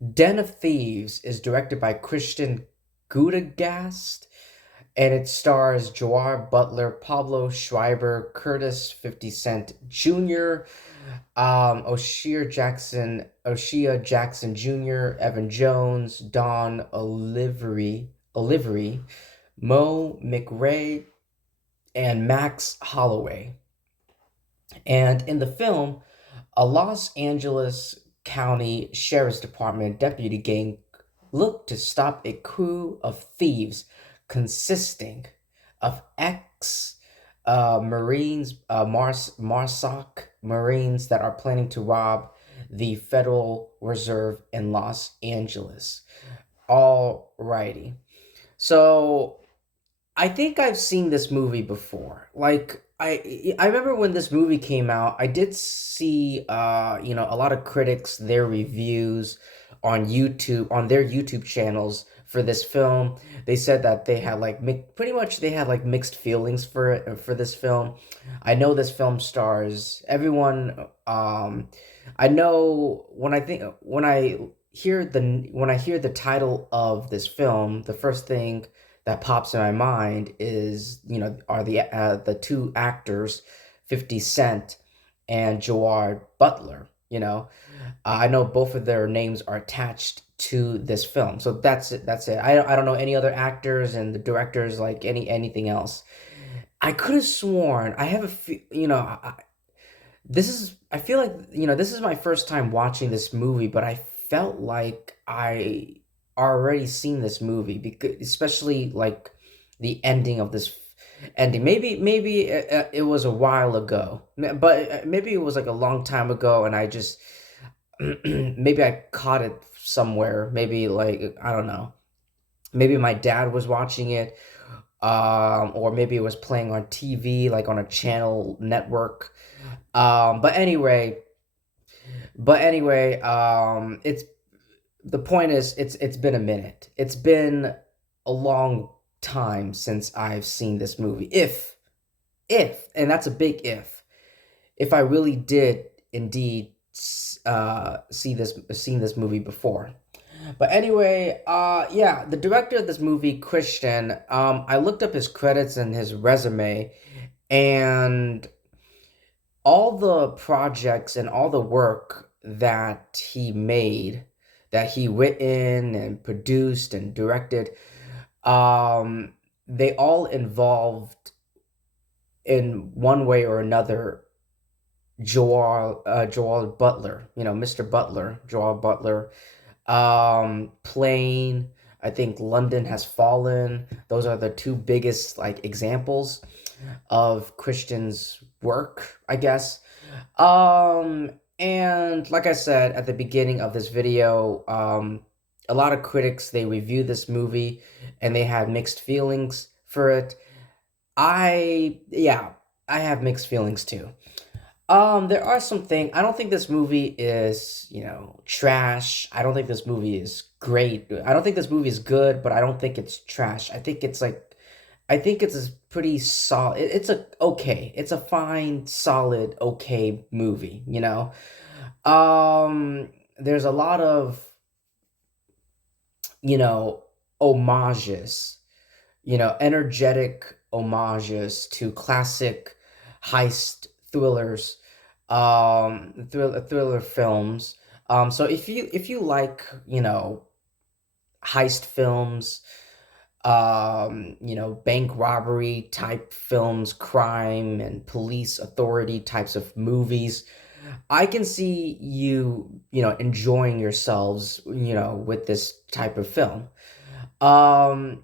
Den of Thieves is directed by Christian Gudegast, and it stars Joar Butler, Pablo Schreiber, Curtis 50 Cent Jr., O'Shea Jackson Jr., Evan Jones, Don Olivery, Mo McRae, and Max Holloway. And in the film, a Los Angeles County Sheriff's Department deputy gang looked to stop a crew of thieves consisting of ex Marines, MARSOC Marines that are planning to rob the Federal Reserve in Los Angeles. Alrighty. So I think I've seen this movie before. Like I remember when this movie came out, I did see a lot of critics their reviews on YouTube on their YouTube channels for this film. They said that they had like pretty much they had like mixed feelings for this film. I know this film stars everyone I know when I hear the title of this film, the first thing that pops in my mind is are the two actors 50 Cent and Joar Butler. I know both of their names are attached to this film, so that's it. I don't know any other actors and the directors like anything else. I could have sworn I have a I feel like this is my first time watching this movie, but I felt like I already seen this movie, because especially like the ending of this ending. Maybe it was a while ago, but maybe it was like a long time ago, and I just maybe I caught it somewhere. Maybe like I don't know. Maybe my dad was watching it, or maybe it was playing on TV, like on a channel network. But anyway, it's the point is it's been a minute. It's been a long time since I've seen this movie. If and that's a big if I really did indeed seen this movie before. But anyway, yeah, the director of this movie, Christian, I looked up his credits and his resume, and all the projects and all the work that he made, that he written and produced and directed, um, they all involved in one way or another Joel Butler, Mr. Butler, Joel Butler, Plane. I think London Has Fallen. Those are the two biggest like examples of Christian's work, I guess. And like I said at the beginning of this video, a lot of critics they review this movie and they had mixed feelings for it. Yeah, I have mixed feelings too. There are some things. I don't think this movie is, trash. I don't think this movie is great. I don't think this movie is good, but I don't think it's trash. I think it's a pretty solid. It's a okay. It's a fine, solid, okay movie. There's a lot of, you know, homages, energetic homages to classic heist thriller films. So if you like, heist films, bank robbery type films, crime and police authority types of movies, I can see you, enjoying yourselves, with this type of film. Um,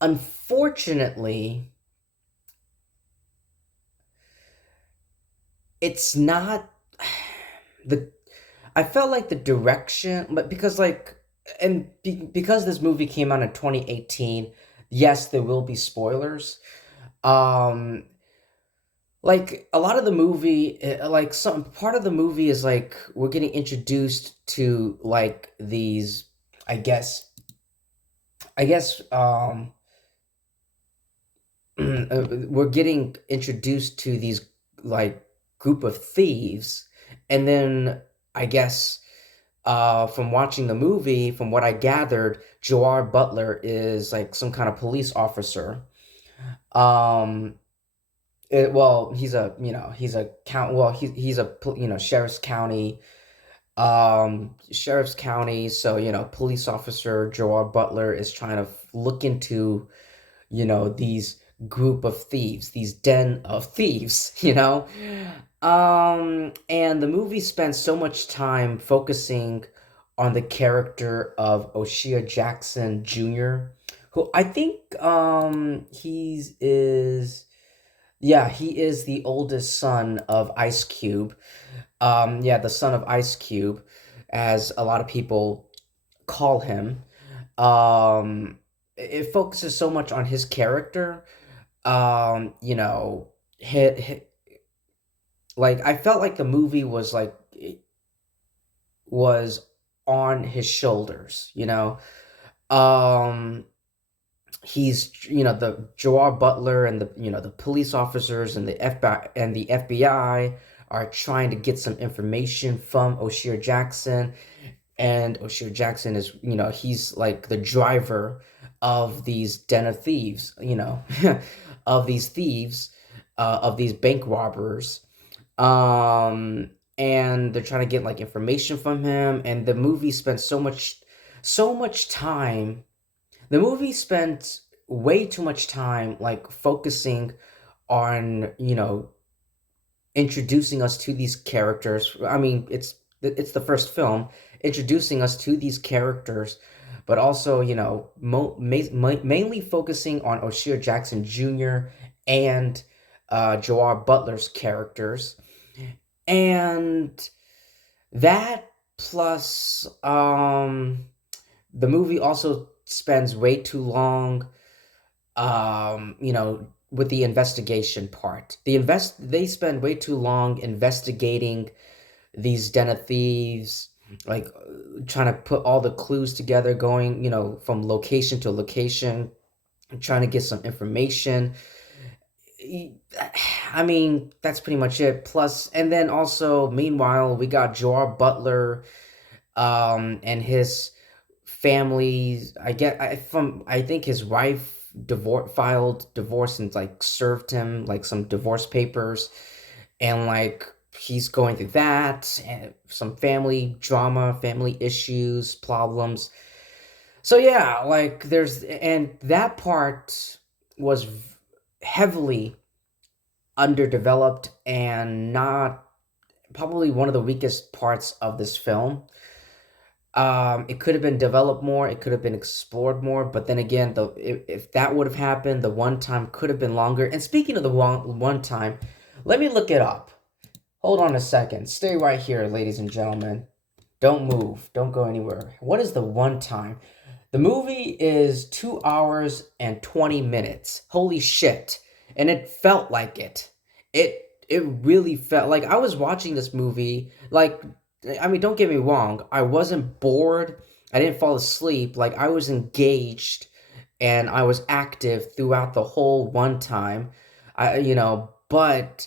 Unfortunately, it's not the I felt like the direction, but because like because this movie came out in 2018, yes, there will be spoilers. Um like a lot of the movie, like some part of the movie is like we're getting introduced to like these, I guess I guess we're getting introduced to these like group of thieves, and then I guess from watching the movie, from what I gathered, Gerard Butler is like some kind of police officer. Um, well, he's a he's a count. Well, he's a sheriff's county. Sheriff's county. So police officer Gerard Butler is trying to look into these group of thieves, these den of thieves. And the movie spends so much time focusing on the character of O'Shea Jackson Jr., who I think he's is yeah, he is the oldest son of Ice Cube. Yeah, the son of Ice Cube, as a lot of people call him. It focuses so much on his character. Hit like I felt like the movie was like it was on his shoulders. Um, he's the Gerard Butler and the the police officers and the FBI are trying to get some information from O'Shea Jackson, and O'Shea Jackson is he's like the driver of these den of thieves, of these thieves, of these bank robbers, um and they're trying to get like information from him, and so much time the movie spent way too much time like focusing on introducing us to these characters. I mean, it's the first film introducing us to these characters, but also mainly focusing on O'Shea Jackson Jr. and Gerard Butler's characters, and that plus the movie also spends way too long with the investigation part. They spend way too long investigating these den of thieves, like trying to put all the clues together, going from location to location, trying to get some information. I mean, that's pretty much it. Plus, and then also, meanwhile, we got Gerard Butler, and his family. I think his wife filed divorce and like served him like some divorce papers, and like he's going through that and some family drama, family issues, problems. So yeah, like and that part was heavily underdeveloped and not probably one of the weakest parts of this film. It could have been developed more. It could have been explored more. But then again, if that would have happened, the one time could have been longer. And speaking of the one time, let me look it up. Hold on a second. Stay right here, ladies and gentlemen. Don't move. Don't go anywhere. What is the one time? The movie is 2 hours and 20 minutes. Holy shit. And it felt like it. It it really felt like I was watching this movie like I mean, don't get me wrong, I wasn't bored. I didn't fall asleep. Like I was engaged and I was active throughout the whole one time. But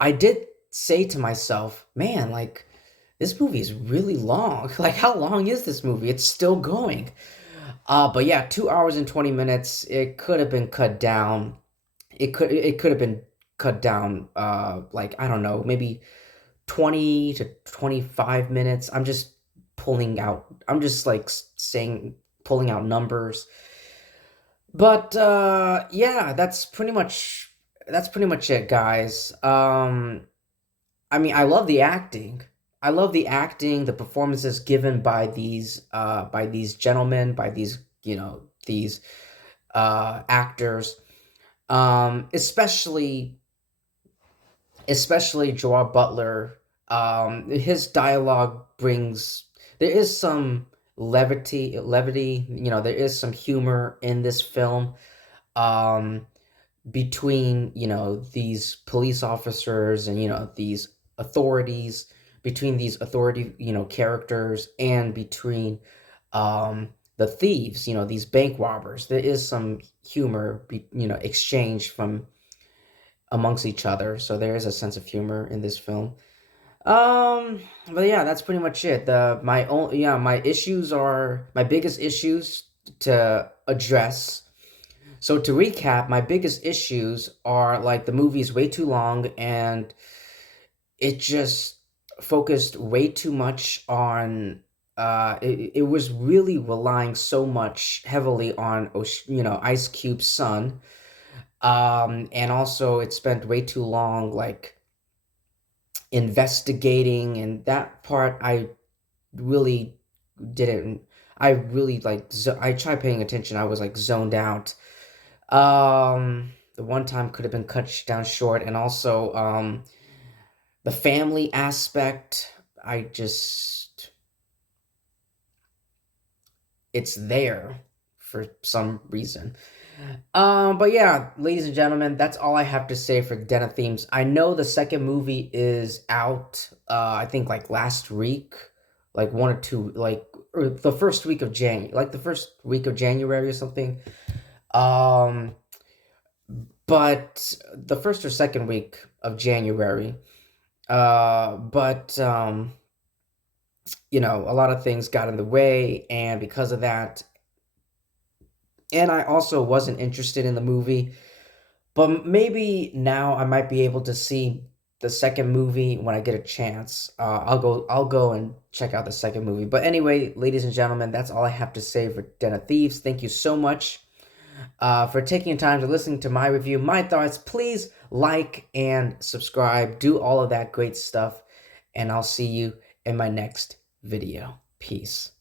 I did say to myself, man, like this movie is really long. Like how long is this movie? It's still going. But yeah, 2 hours and 20 minutes. It could have been cut down. It could have been cut down. Like I don't know, maybe 20 to 25 minutes. I'm just pulling out. I'm just like saying pulling out numbers. But yeah, that's pretty much it, guys. I mean, I love the acting. I love the acting, the performances given by these gentlemen, by these actors. Especially Gerard Butler. His dialogue brings there is some levity. There is some humor in this film. Um, between these police officers and these authorities, between these authority characters, and between the thieves, these bank robbers. There is some humor, exchange from amongst each other. So there is a sense of humor in this film. But yeah, that's pretty much it. My issues are my biggest issues to address. So to recap, my biggest issues are like the movie's way too long and it just focused way too much on it was really relying so much heavily on Ice Cube's son. And also it spent way too long like investigating, and that part really didn't I really like I tried paying attention. I was like zoned out. The one time could have been cut down short, and also the family aspect, I just it's there for some reason. But yeah, ladies and gentlemen, that's all I have to say for Den of Themes. I know the second movie is out, I think like last week, like one or two, like or the first week of January or something. Um, but the first or second week of January. But a lot of things got in the way, and because of that, and I also wasn't interested in the movie. But maybe now I might be able to see the second movie when I get a chance. I'll go and check out the second movie. But anyway, ladies and gentlemen, that's all I have to say for Den of Thieves. Thank you so much for taking time to listen to my review, my thoughts. Please like and subscribe. Do all of that great stuff. And I'll see you in my next video. Peace.